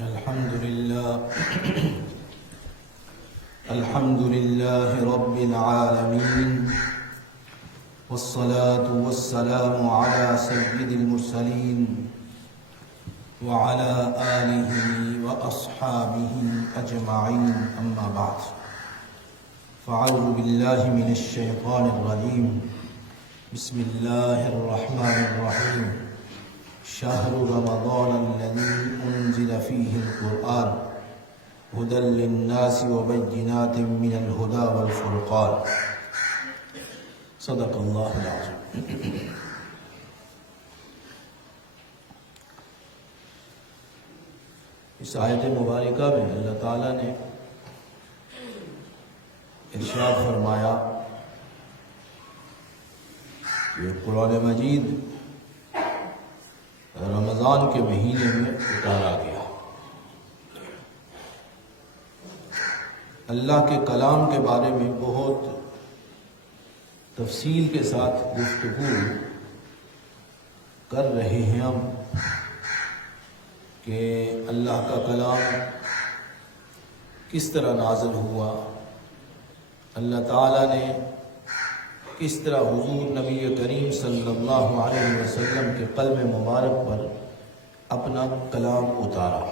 الحمد لله رب العالمين، والصلاة والسلام على سيد المرسلين وعلى آله وأصحابه أجمعين، أما بعد، فأعوذ بالله من الشيطان الرجيم، بسم الله الرحمن الرحيم، شهر رمضان الذي أنزل فيه القرآن هدى للناس وبينات من الهدى والفرقان، صدق الله العظيم۔ اس آیت مبارکہ میں اللہ تعالیٰ نے ارشاد فرمایا کہ قرآن مجید رمضان کے مہینے میں اتارا گیا۔ اللہ کے کلام کے بارے میں بہت تفصیل کے ساتھ گفتگو کر رہے ہیں ہم کہ اللہ کا کلام کس طرح نازل ہوا، اللہ تعالیٰ نے کس طرح حضور نبی کریم صلی اللہ علیہ وسلم کے قلب مبارک پر اپنا کلام اتارا۔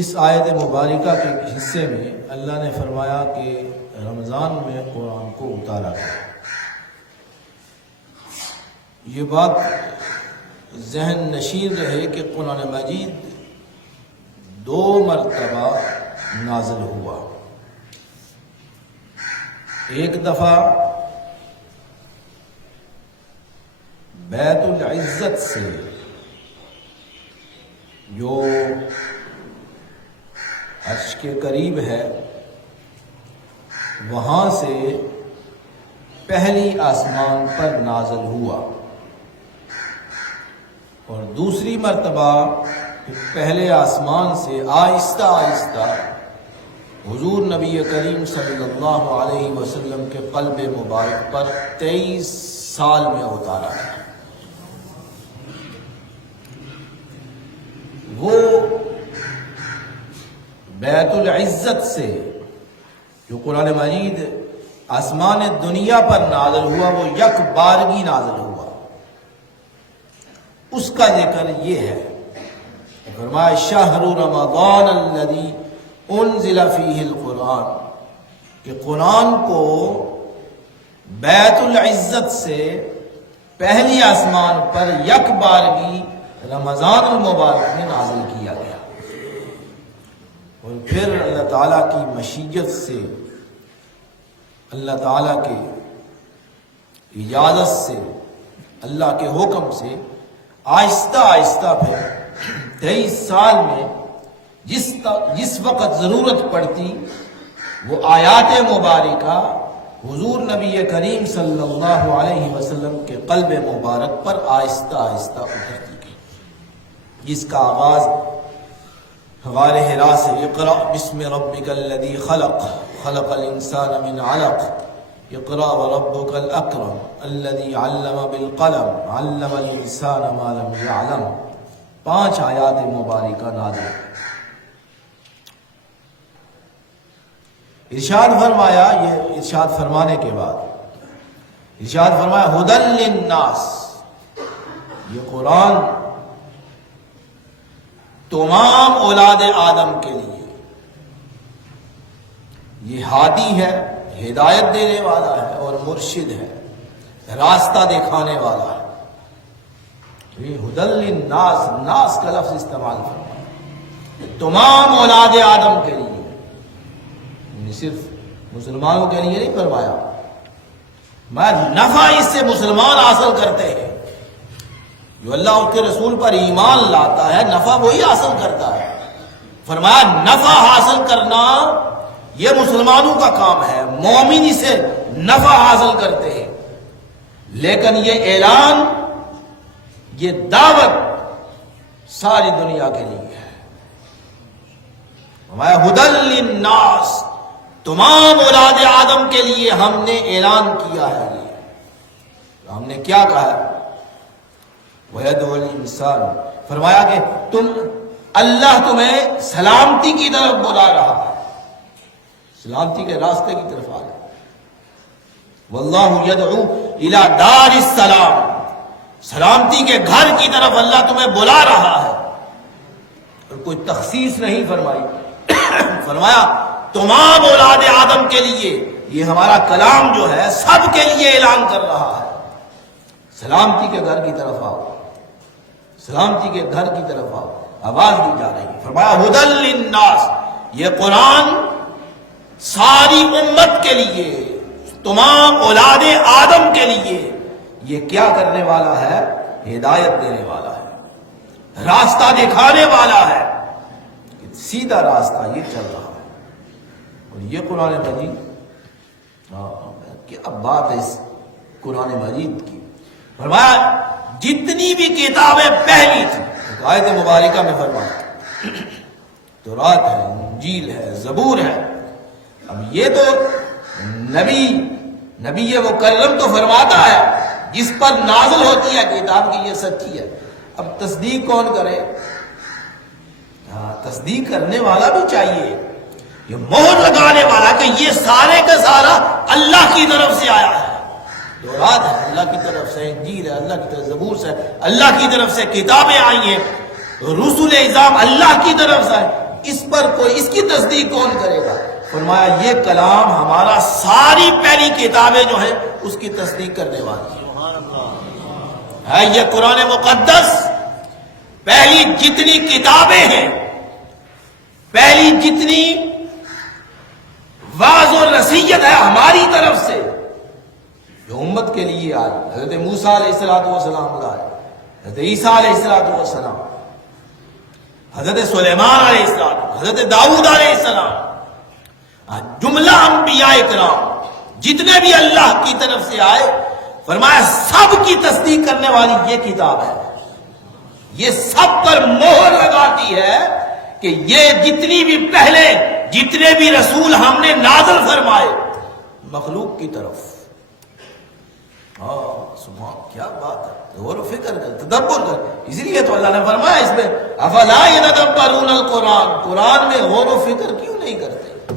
اس آیت مبارکہ کے حصے میں اللہ نے فرمایا کہ رمضان میں قرآن کو اتارا گیا۔ یہ بات ذہن نشین رہے کہ قرآن مجید 2 مرتبہ نازل ہوا۔ ایک دفعہ بیت العزت سے جو عرش کے قریب ہے، وہاں سے پہلی آسمان پر نازل ہوا، اور دوسری مرتبہ پہلے آسمان سے آہستہ آہستہ حضور نبی کریم صلی اللہ علیہ وسلم کے قلب مبارک پر 23 سال میں اتارا ہے۔ وہ بیت العزت سے جو قرآن مجید آسمان دنیا پر نازل ہوا، وہ یک بارگی نازل ہوا، اس کا ذکر یہ ہے۔ فرمایا شہر رمضان الذی انزل فیہ القرآن، کہ قرآن کو بیت العزت سے پہلی آسمان پر یک بارگی رمضان المبارک میں نازل کیا گیا، اور پھر اللہ تعالیٰ کی مشیت سے، اللہ تعالیٰ کے اجازت سے، اللہ کے حکم سے آہستہ آہستہ پھر 23 سال میں جس وقت ضرورت پڑتی وہ آیات مبارکہ حضور نبی کریم صلی اللہ علیہ وسلم کے قلب مبارک پر آہستہ آہستہ اترتی گئی، جس کا آغاز غار حرا سے اقرأ بسم ربک الذی خلق خلق الانسان من علق اقرأ وربک الاکرم الذی علم بالقلم علم الانسان ما لم یعلم، 5 آیات مبارکہ نازل۔ ارشاد فرمایا، یہ ارشاد فرمانے کے بعد ارشاد فرمایا ہدی للناس، یہ قرآن تمام اولاد آدم کے لیے یہ ہادی ہے، ہدایت دینے والا ہے، اور مرشد ہے، راستہ دکھانے والا ہے۔ یہ ہدی للناس، ناس کا لفظ استعمال فرمایا تمام اولاد آدم کے لیے، صرف مسلمانوں کے لیے نہیں فرمایا، میں نفع اس سے مسلمان حاصل کرتے ہیں، جو اللہ اس کے رسول پر ایمان لاتا ہے نفع وہی حاصل کرتا ہے۔ فرمایا نفع حاصل کرنا یہ مسلمانوں کا کام ہے، مومن اسے نفع حاصل کرتے ہیں، لیکن یہ اعلان، یہ دعوت ساری دنیا کے لیے ہے۔ فرمایا ہدی للناس، تمام اولاد آدم کے لیے ہم نے اعلان کیا ہے۔ یہ ہم نے کیا کہا ہے؟ وَيَدْعُ الْإِنسَانُ، فرمایا کہ تم اللہ تمہیں سلامتی کی طرف بلا رہا ہے، سلامتی کے راستے کی طرف آ جائے۔ واللہ یدعو الی دار السلام، سلامتی کے گھر کی طرف اللہ تمہیں بلا رہا ہے۔ اور کوئی تخصیص نہیں فرمائی، فرمایا تمام اولاد آدم کے لیے، یہ ہمارا کلام جو ہے سب کے لیے اعلان کر رہا ہے، سلامتی کے گھر کی طرف آؤ، سلامتی کے گھر کی طرف آؤ، آواز دی جا رہی ہے۔ فرمایا ھدی للناس، یہ قرآن ساری امت کے لیے، تمام اولاد آدم کے لیے یہ کیا کرنے والا ہے؟ ہدایت دینے والا ہے، راستہ دکھانے والا ہے، سیدھا راستہ یہ چل رہا ہے۔ اور یہ قرآن مجید، کیا بات ہے اس قرآن مجید کی۔ فرمایا جتنی بھی کتابیں پہلی تھیں، آیت مبارکہ میں فرمایا تورات ہے، انجیل ہے، زبور ہے، اب یہ تو نبی مکرم تو فرماتا ہے جس پر نازل ہوتی ہے کتاب کی یہ سچی ہے، اب تصدیق کون کرے؟ تصدیق کرنے والا بھی چاہیے، یہ مہر لگانے والا کہ یہ سارے کا سارا اللہ کی طرف سے آیا ہے، تورات ہے اللہ کی طرف سے، انجیل ہے اللہ کی طرف سے، زبور سے اللہ کی طرف سے کتابیں آئی ہیں، رسول اعظام اللہ کی طرف سے، اس پر کوئی اس کی تصدیق کون کرے گا؟ فرمایا یہ کلام ہمارا ساری پہلی کتابیں جو ہیں اس کی تصدیق کرنے والی ہے۔ یہ قرآن مقدس پہلی جتنی کتابیں ہیں، پہلی جتنی واعظ و نصیحت ہے ہماری طرف سے جو امت کے لیے آئی، حضرت موسیٰ علیہ السلام لائے، حضرت عیسیٰ علیہ السلام، حضرت سلیمان علیہ السلام، حضرت داؤد علیہ السلام، جملہ انبیاء کرام جتنے بھی اللہ کی طرف سے آئے، فرمایا سب کی تصدیق کرنے والی یہ کتاب ہے، یہ سب پر مہر لگاتی ہے کہ یہ جتنی بھی پہلے جتنے بھی رسول ہم نے نازل فرمائے مخلوق کی طرف، سبحان، کیا بات ہے، غور و فکر کر، تدبر کر، اسی لیے تو اللہ نے فرمایا اس میں افلا یتدبرون القرآن، قرآن میں غور و فکر کیوں نہیں کرتے؟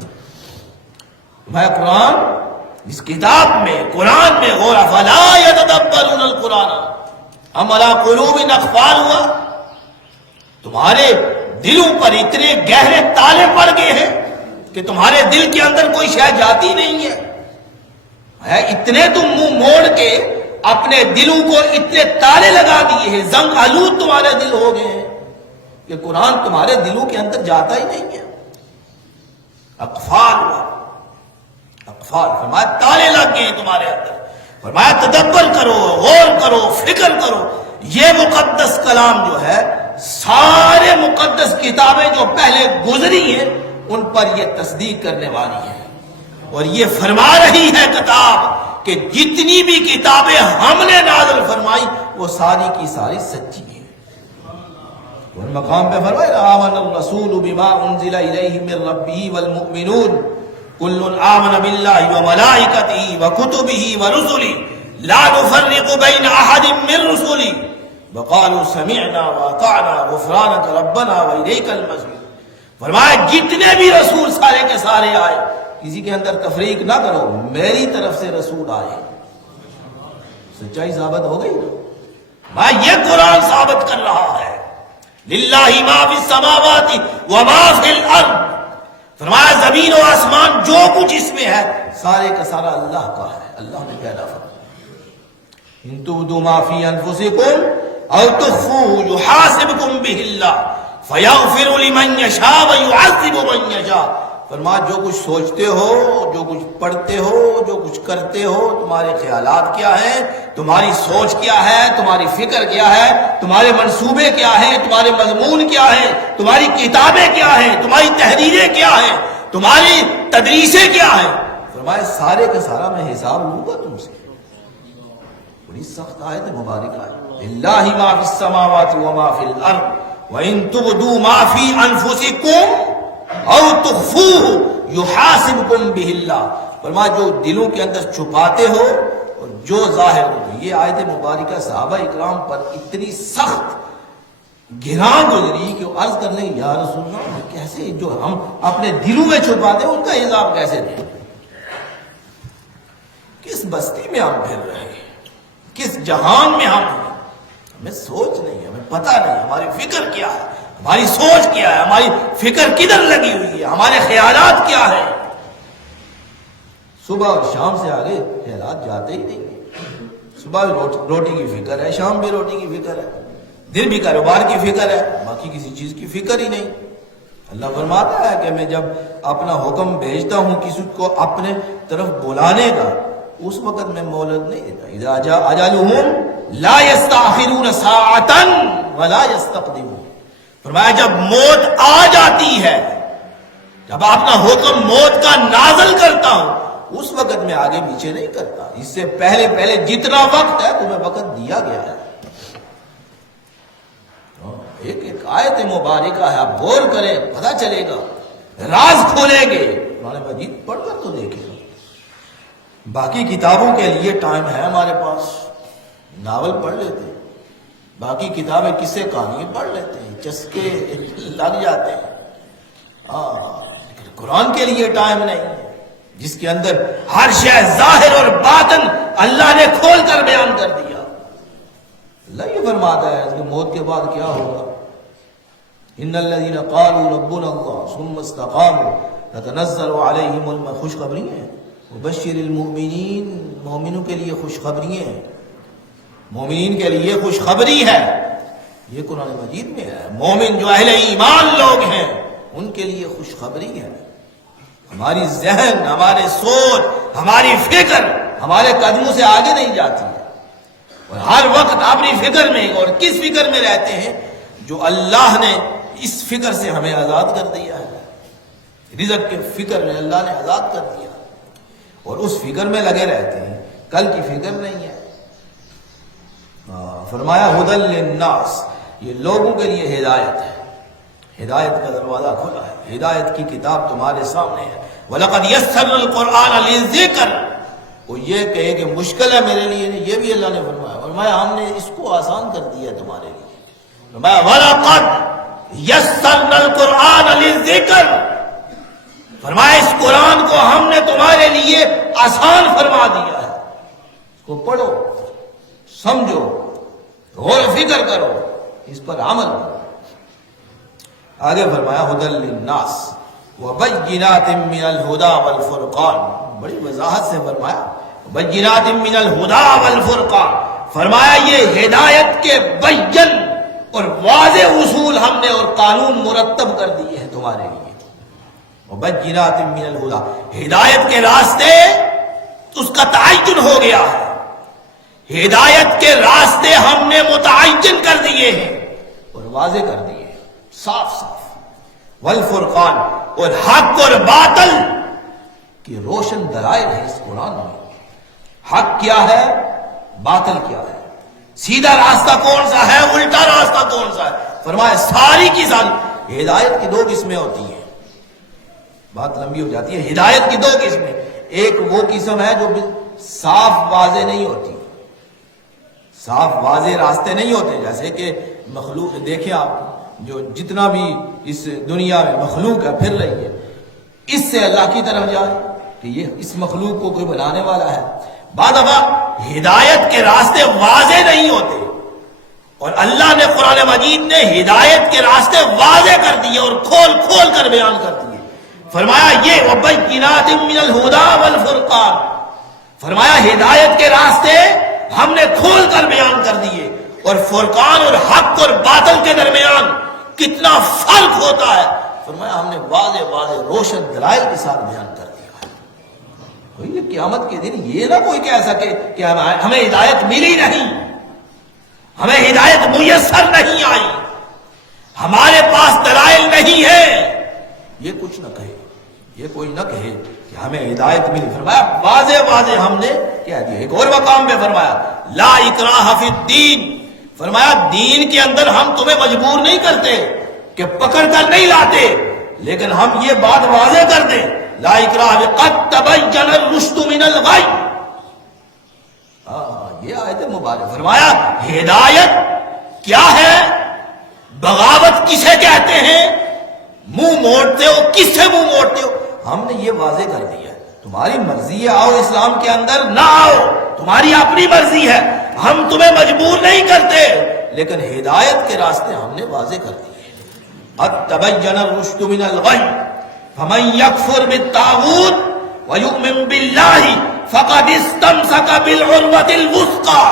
میں قرآن اس کتاب میں، قرآن میں غور، افلا یتدبرون القرآن ام علی قلوب اقفالها، تمہارے دلوں پر اتنے گہرے تالے پڑ گئے ہیں کہ تمہارے دل کے اندر کوئی شے جاتی نہیں ہے، اتنے تم منہ موڑ کے اپنے دلوں کو اتنے تالے لگا دیے ہیں، زنگ آلود تمہارے دل ہو گئے ہیں کہ قرآن تمہارے دلوں کے اندر جاتا ہی نہیں ہے۔ اقفال فرمایا تالے لگ گئے ہیں تمہارے اندر، فرمایا تدبر کرو، غور کرو، فکر کرو، یہ مقدس کلام جو ہے، سارے مقدس کتابیں جو پہلے گزری ہیں ان پر یہ تصدیق کرنے والی ہے، اور یہ فرما رہی ہے کتاب کہ جتنی بھی کتابیں ہم نے نازل فرمائی وہ ساری کی ساری سچی ہیں۔ اور مقام پہ فرمایا آمن الرسول بما انزل الیہ من ربہ والمؤمنون کل آمن باللہ وملائکتہ وکتبہ ورسلہ لا نفرق بین احد من رسلہ وقالوا سمعنا واطعنا غفرانک ربنا والیک المصیر۔ فرمایا جتنے بھی رسول سارے کے سارے آئے، کسی کے اندر تفریق نہ کرو، میری طرف سے رسول آئے، سچائی ثابت ہو گئی نا، یہ قرآن ثابت کر رہا ہے للہ ما فی السماوات وما فی الارض، فرمایا زمین و آسمان جو کچھ اس میں ہے سارے کا سارا اللہ کا ہے، اللہ نے پیدا فرمایا ان تبدوا ما فی انفسکم او تخفوه یحاسبکم بہ اللہ فیغفر لمن یشاء ویعذب من یشاء۔ فرمایا جو کچھ سوچتے ہو، جو کچھ پڑھتے ہو، جو کچھ کرتے ہو، تمہارے خیالات کیا ہیں، تمہاری سوچ کیا ہے، تمہاری فکر کیا ہے، تمہارے منصوبے کیا ہیں، تمہارے مضمون کیا ہیں، تمہاری کتابیں کیا ہیں، تمہاری تحریریں کیا ہیں، تمہاری تدریسیں کیا ہیں، فرمایا سارے کا سارا میں حساب لوں گا تم سے۔ بڑی سخت آیت مبارکہ ہے، للہ ما فی السماوات وما فی الارض وَإِن تُبْدُوا مَا فِي أَنفُسِكُمْ أَوْ تُخْفُوهُ يُحَاسِبْكُمْ بِهِ اللَّهُ۔ فرمایا جو دلوں کے اندر چھپاتے ہو اور جو ظاہر ہو۔ یہ آیت مبارکہ صحابہ اکرام پر اتنی سخت گراں گزری کہ وہ عرض کر لیں یا رسول اللہ کیسے جو ہم اپنے دلوں میں چھپاتے ہیں ان کا حساب کیسے دیں؟ کس بستی میں ہم پھر رہے ہیں، کس جہان میں ہم ہیں، ہمیں سوچ نہیں، ہمیں پتہ نہیں ہماری فکر کیا ہے، ہماری سوچ کیا ہے، ہماری فکر کدھر لگی ہوئی ہے، ہمارے خیالات کیا ہے۔ صبح اور شام سے آگے خیالات جاتے ہی نہیں۔ صبح بھی روٹی کی فکر ہے، شام بھی روٹی کی فکر ہے، دن بھی کاروبار کی فکر ہے، باقی کسی چیز کی فکر ہی نہیں۔ اللہ فرماتا ہے کہ میں جب اپنا حکم بھیجتا ہوں کسی کو اپنے طرف بلانے کا، اس وقت میں مہلت نہیں دیتا۔ اذا جاء اجلهم لا يستأخرون ساعة ولا يستقدمون۔ فرمایا جب موت آ جاتی ہے، جب اپنا حکم موت کا نازل کرتا ہوں، اس وقت میں آگے پیچھے نہیں کرتا، اس سے پہلے پہلے جتنا وقت ہے تمہیں وقت دیا گیا ہے۔ ایک ایک آیت مبارکہ ہے، آپ غور کریں پتہ چلے گا، راز کھولیں گے۔ قرآن مجید پڑھ کر تو دیکھیں۔ باقی کتابوں کے لیے ٹائم ہے ہمارے پاس، ناول پڑھ لیتے ہیں، باقی کتابیں قصے کہانی پڑھ لیتے ہیں، چسکے لگ جاتے ہیں۔ لیکن قرآن کے لیے ٹائم نہیں ہے، جس کے اندر ہر شے ظاہر اور باطن اللہ نے کھول کر بیان کر دیا۔ اللہ یہ فرماتا ہے کہ موت کے بعد کیا ہوگا۔ ان الذين قالوا ربنا الله ثم استقاموا تتنزل عليهم خوشخبری ہے، وبشر المؤمنین، مومنوں کے لیے خوشخبری ہے، مومنین کے لیے خوشخبری ہے، یہ قرآن مجید میں ہے۔ مومن جو اہل ایمان لوگ ہیں ان کے لیے خوشخبری ہے۔ ہماری ذہن، ہمارے سوچ، ہماری فکر ہمارے قدموں سے آگے نہیں جاتی ہے، اور ہر وقت اپنی فکر میں، اور کس فکر میں رہتے ہیں؟ جو اللہ نے اس فکر سے ہمیں آزاد کر دیا ہے، رزق کے فکر میں اللہ نے آزاد کر دیا، اور اس فکر میں لگے رہتے ہیں، کل کی فکر نہیں ہے۔ فرمایا ہدی للناس، یہ لوگوں کے لیے ہدایت ہے، ہدایت کا دروازہ کھلا ہے، ہدایت کی کتاب تمہارے سامنے ہے۔ وَلَقَدْ يَسَّرْنَا الْقُرْآنَ لِلذِّكْرِ، وہ یہ کہے کہ مشکل ہے میرے لیے، یہ بھی اللہ نے فرمایا ہم نے اس کو آسان کر دیا تمہارے لیے۔ فرمایا وَلَقَدْ يَسَّرْنَا الْقُرْآنَ لِلذِّكْرِ، فرمایا اس قرآن کو ہم نے تمہارے لیے آسان فرما دیا ہے، اس کو پڑھو، سمجھو، غور و فکر کرو، اس پر عمل کرو۔ آگے فرمایا ہدی للناس وبینات من الہدی والفرقان، بڑی وضاحت سے فرمایا بینات من الہدی والفرقان، فرمایا یہ ہدایت کے بین اور واضح اصول ہم نے اور قانون مرتب کر دیے ہیں تمہارے لیے۔ وبینات من الہدی، ہدایت کے راستے اس کا تعین ہو گیا ہے، ہدایت کے راستے ہم نے متعین کر دیے ہیں اور واضح کر دیے ہیں، صاف صاف۔ والفرقان، اور حق اور باطل کی روشن دلائل ہے اس قرآن میں۔ حق کیا ہے، باطل کیا ہے، سیدھا راستہ کون سا ہے، الٹا راستہ کون سا ہے۔ فرمایا ساری کی ساری ہدایت کی دو قسمیں ہوتی ہیں، بات لمبی ہو جاتی ہے۔ ہدایت کی دو قسمیں، ایک وہ قسم ہے جو صاف واضح نہیں ہوتی، صاف واضح راستے نہیں ہوتے، جیسے کہ مخلوق دیکھیں آپ، جو جتنا بھی اس دنیا میں مخلوق ہے پھر رہی ہے، اس سے اللہ کی طرف جائے کہ یہ اس مخلوق کو کوئی بنانے والا ہے۔ بعض دفعہ ہدایت کے راستے واضح نہیں ہوتے، اور اللہ نے قرآن مجید نے ہدایت کے راستے واضح کر دیے اور کھول کھول کر بیان کر دیے۔ فرمایا یہ وبینات من الہدی والفرقان، فرمایا ہدایت کے راستے ہم نے کھول کر بیان کر دیے، اور فرقان اور حق اور باطل کے درمیان کتنا فرق ہوتا ہے، فرمایا ہم نے واضح واضح روشن دلائل کے ساتھ بیان کر دیا ہے۔ یہ قیامت کے دن یہ نہ کوئی کہہ سکے کہ ہمیں ہدایت ملی نہیں، ہمیں ہدایت میسر نہیں آئی، ہمارے پاس دلائل نہیں ہے، یہ کچھ نہ کہے، یہ کوئی نہ کہے کہ ہمیں ہدایت ملی۔ فرمایا واضح واضح ہم نے کہہ دیا۔ ایک اور مقام میں فرمایا لا اکراہ فی الدین، فرمایا دین کے اندر ہم تمہیں مجبور نہیں کرتے کہ پکڑ کر نہیں لاتے، لیکن ہم یہ بات واضح کر دیں لا اکراہ قد تبین الرشد من الغی۔ یہ آیت مبارک، فرمایا ہدایت کیا ہے، بغاوت کسے کہتے ہیں؟ منہ موڑتے ہو، کس سے منہ موڑتے ہو؟ ہم نے یہ واضح کر دیا، تمہاری مرضی ہے آؤ اسلام کے اندر، نہ آؤ تمہاری اپنی مرضی ہے، ہم تمہیں مجبور نہیں کرتے، لیکن ہدایت کے راستے ہم نے واضح کر دیے۔ قد تبین الرشد من الغی فمن یکفر بالطاغوت ویؤمن باللہ فقد استمسک بالعروۃ الوثقی،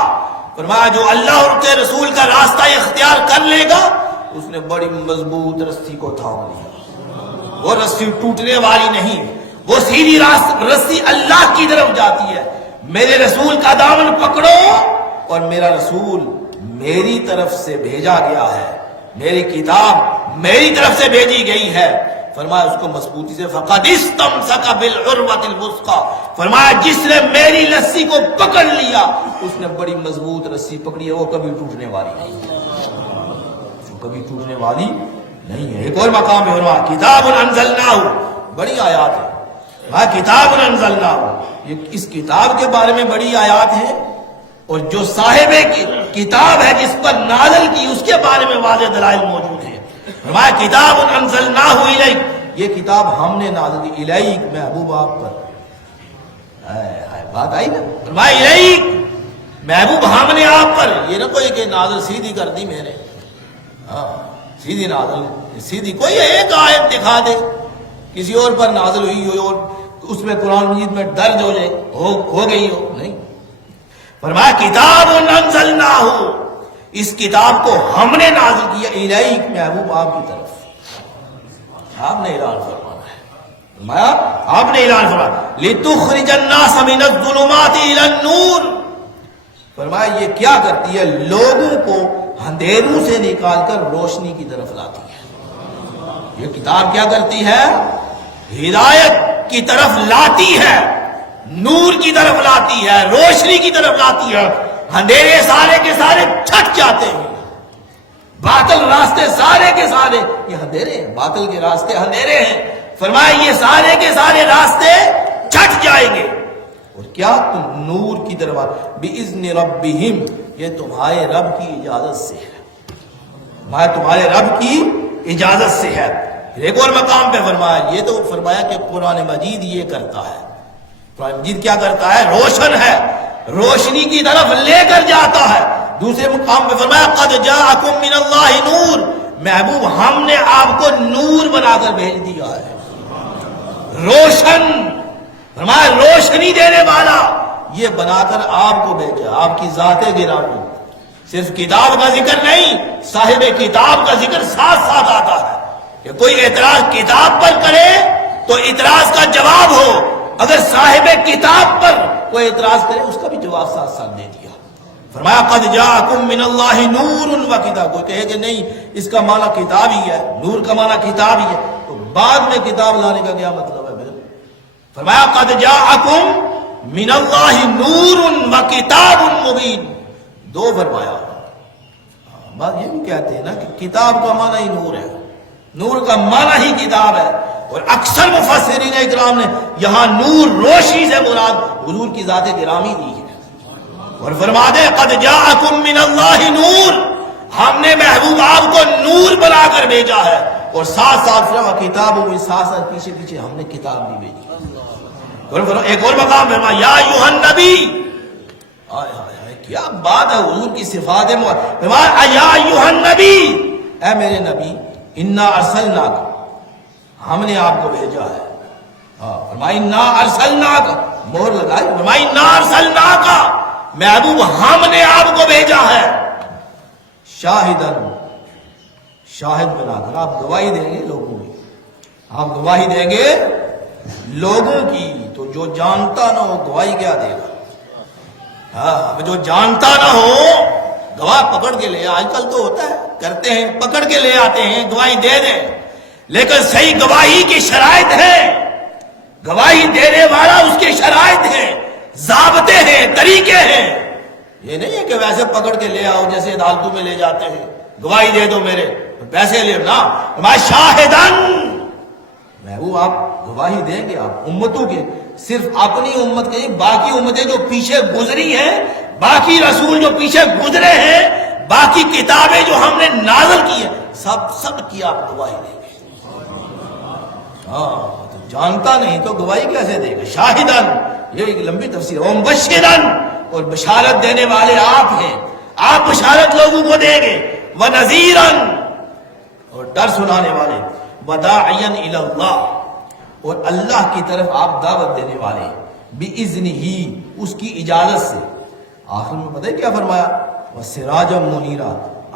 فرمایا جو اللہ اور کے رسول کا راستہ اختیار کر لے گا اس نے بڑی مضبوط رسی کو تھام لیا، وہ رسی ٹوٹنے والی نہیں، وہ سیدھی رسی اللہ کی طرف جاتی ہے۔ میرے رسول کا دامن پکڑو، اور میرا رسول میری طرف سے بھیجا گیا ہے، میری کتاب میری طرف سے بھیجی گئی ہے، فرمایا اس کو مضبوطی سے فقد استمسک بالعروۃ الوثقی، فرمایا جس نے میری رسی کو پکڑ لیا اس نے بڑی مضبوط رسی پکڑی ہے، وہ کبھی ٹوٹنے والی نہیں، وہ کبھی ٹوٹنے والی نہیں ہے۔ ایک اور مقام ہے فرمایا کتاب انزلناہ، بڑی آیات ہے، کتاب انزلناہ، یہ اس کتاب کے بارے میں بڑی آیات ہیں، اور جو صاحب کتاب ہے جس پر نازل کی اس کے بارے میں واضح دلائل موجود ہیں۔ فرمایا کتاب انزلناہ الیک، یہ کتاب ہم نے نازل کی، الیک محبوب آپ پر، بات آئی نا، فرمایا الیک محبوب ہم نے آپ پر، یہ نہ کوئی کہ نازل سیدھی کر دی میں نے، سیدھی نازل، سیدھی کوئی ایک آیت دکھا دے کسی اور پر نازل ہوئی ہو اور اس میں قرآن مجید میں درج ہو جائے، ہو گئی ہو، نہیں، فرمایا کتاب انزلناہ، اس کتاب کو ہم نے نازل کیا، الیک محبوب آپ کی طرف، آپ نے اعلان فرمانا ہے، فرمایا آپ نے اعلان فرمایا لتخرج الناس من الظلمات الى النور، فرمایا یہ کیا کرتی ہے؟ لوگوں کو اندھیروں سے نکال کر روشنی کی طرف لاتی ہے۔ یہ کتاب کیا کرتی ہے؟ ہدایت کی طرف لاتی ہے، نور کی طرف لاتی ہے، روشنی کی طرف لاتی ہے، اندھیرے سارے کے سارے چھٹ جاتے ہیں، باطل راستے سارے کے سارے یہ اندھیرے ہیں، باطل کے راستے اندھیرے ہیں، فرمایا یہ سارے کے سارے راستے چھٹ جائیں گے، اور کیا تم نور کی طرف بِإِذْنِ رَبِّهِمْ، یہ تمہارے رب کی اجازت سے ہے، تمہارے رب کی اجازت سے ہے۔ ایک اور مقام پہ فرمایا، یہ تو فرمایا کہ قرآن مجید یہ کرتا ہے، قرآن مجید کیا کرتا ہے؟ روشن ہے، روشنی کی طرف لے کر جاتا ہے۔ دوسرے مقام پہ فرمایا قد جاءکم من اللہ نور، محبوب ہم نے آپ کو نور بنا کر بھیج دیا ہے، روشن، فرمایا روشنی دینے والا، یہ بنا کر آپ کو بھیجا، آپ کی ذات گرامی، صرف کتاب کا ذکر نہیں، صاحب کتاب کا ذکر ساتھ ساتھ آتا ہے، کہ کوئی اعتراض کتاب پر کرے تو اعتراض کا جواب ہو، اگر صاحب کتاب پر کوئی اعتراض کرے اس کا بھی جواب ساتھ ساتھ دے دیا۔ فرمایا قد جاءکم من اللہ نور و کتاب، کوئی کہے کہ نہیں اس کا معنی کتاب ہی ہے، نور کا معنی کتاب ہی ہے، تو بعد میں کتاب لانے کا کیا مطلب ہے؟ فرمایا قد جاءکم من اللہ نور و کتاب مبین، دو فرمایا، بات یہ بھی کہتے ہیں نا کہ کتاب کا معنی ہی نور ہے، نور کا معنی ہی کتاب ہے، اور اکثر مفسرین اکرام نے یہاں نور روشنی سے مراد حضور کی ذات گرامی دی ہے، اور فرما دے قد جاءکم من اللہ نور، ہم نے محبوب آپ کو نور بنا کر بھیجا ہے، اور ساتھ ساتھ کتاب ہوئی، ساتھ ساتھ پیچھے پیچھے ہم نے کتاب بھی بھیجی۔ ایک اور مقام ہے یا ایھا النبی، کیا بات ہے حضور کی صفات یا ایھا النبی، اے میرے نبی، انا ارسلناک، ہم نے آپ کو بھیجا ہے، فرمایا انا ارسلناک، مہر لگائی، فرمایا انا ارسلناک، محبوب ہم نے آپ کو بھیجا ہے، شاہدن، شاہد بنا کر، آپ گواہی دیں گے لوگوں کی، آپ گواہی دیں گے لوگوں کی، تو جو جانتا نہ ہو گواہی کیا دے گا؟ جو جانتا نہ ہو گواہ پکڑ کے لے، آج کل تو ہوتا ہے کرتے ہیں، پکڑ کے لے آتے ہیں گواہی دے دیں، لیکن صحیح گواہی کی شرائط ہے، گواہی دینے والا اس کے شرائط ہیں، ضابطے ہیں، طریقے ہیں، یہ نہیں ہے کہ ویسے پکڑ کے لے آؤ جیسے عدالتوں میں لے جاتے ہیں، گواہی دے دو میرے پیسے لے نا، ہمارا شاہدن، محبوب آپ گواہی دیں گے، آپ امتوں کے، صرف اپنی امت کے، باقی امتیں جو پیچھے گزری ہیں، باقی رسول جو پیچھے گزرے ہیں، باقی کتابیں جو ہم نے نازل کی ہیں سب کی آپ گواہی دیں گے. ہاں تو جانتا نہیں تو گواہی کیسے دے گا؟ شاہدن، یہ ایک لمبی تفسیر ہے. مبشرن، اور بشارت دینے والے آپ ہیں، آپ بشارت لوگوں کو دیں گے. ونذیرن، اور ڈر سنانے والے. وداعیا الی اللہ، اور اللہ کی طرف آپ دعوت دینے والے بِإِذْنِهِ، اس کی اجازت سے. آخر میں پتہ ہے کیا فرمایا؟ وَسِرَاجًا مُنِيرًا،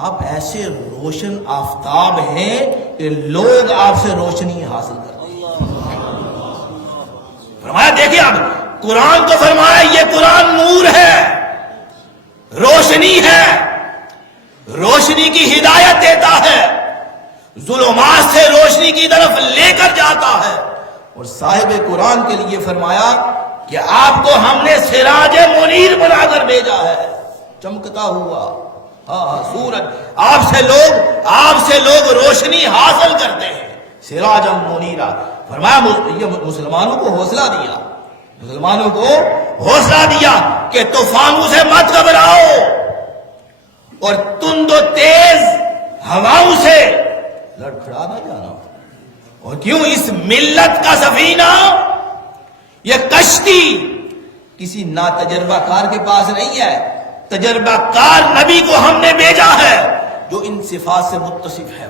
آپ ایسے روشن آفتاب ہیں کہ لوگ آپ سے روشنی حاصل کرتے ہیں. فرمایا دیکھیں آپ قرآن کو، فرمایا یہ قرآن نور ہے، روشنی ہے، روشنی کی ہدایت دیتا ہے، ظلمات سے روشنی کی طرف لے کر جاتا ہے. اور صاحب قرآن کے لیے فرمایا کہ آپ کو ہم نے سراج منیر بنا کر بھیجا ہے، چمکتا ہوا سورج. آپ سے لوگ روشنی حاصل کرتے ہیں. سراج منیرا، فرمایا یہ مسلمانوں کو حوصلہ دیا، مسلمانوں کو حوصلہ دیا کہ طوفانوں سے مت گھبراؤ اور تند و تیز ہواؤں سے لڑکھڑا نہ جانا. اور کیوں؟ اس ملت کا سفینہ، یہ کشتی کسی ناتجربہ کار کے پاس نہیں ہے. تجربہ کار نبی کو ہم نے بھیجا ہے جو ان صفات سے متصف ہے.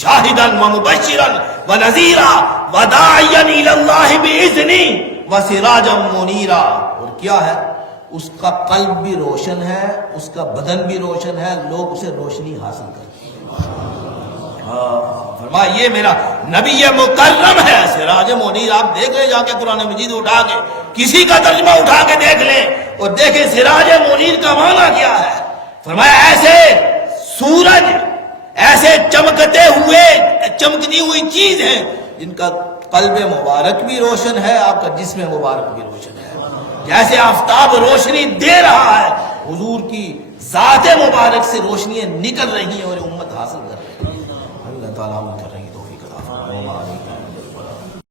شاہدن و مبشرن و نذیرا وداعیا الی اللہ باذنہ وسراجا منیرا. اور کیا ہے؟ اس کا قلب بھی روشن ہے، اس کا بدن بھی روشن ہے، لوگ اسے روشنی حاصل کرتے ہیں. فرمایا یہ میرا نبی مکرم ہے. سراج منیر، آپ دیکھ لیں جا کے قرآن مجید اٹھا کے، کسی کا ترجمہ اٹھا کے دیکھ لیں اور دیکھیں سراج منیر کا معنی کیا ہے. فرمایا ایسے سورج، ایسے چمکتی ہوئی چیز ہے جن کا قلب مبارک بھی روشن ہے، آپ کا جسم مبارک بھی روشن ہے. جیسے آفتاب روشنی دے رہا ہے، حضور کی ذات مبارک سے روشنیاں نکل رہی ہیں اور امت حاصل کر رہی ہے. اللہ تعالیٰ کر رہی توفیق عطا فرمائے.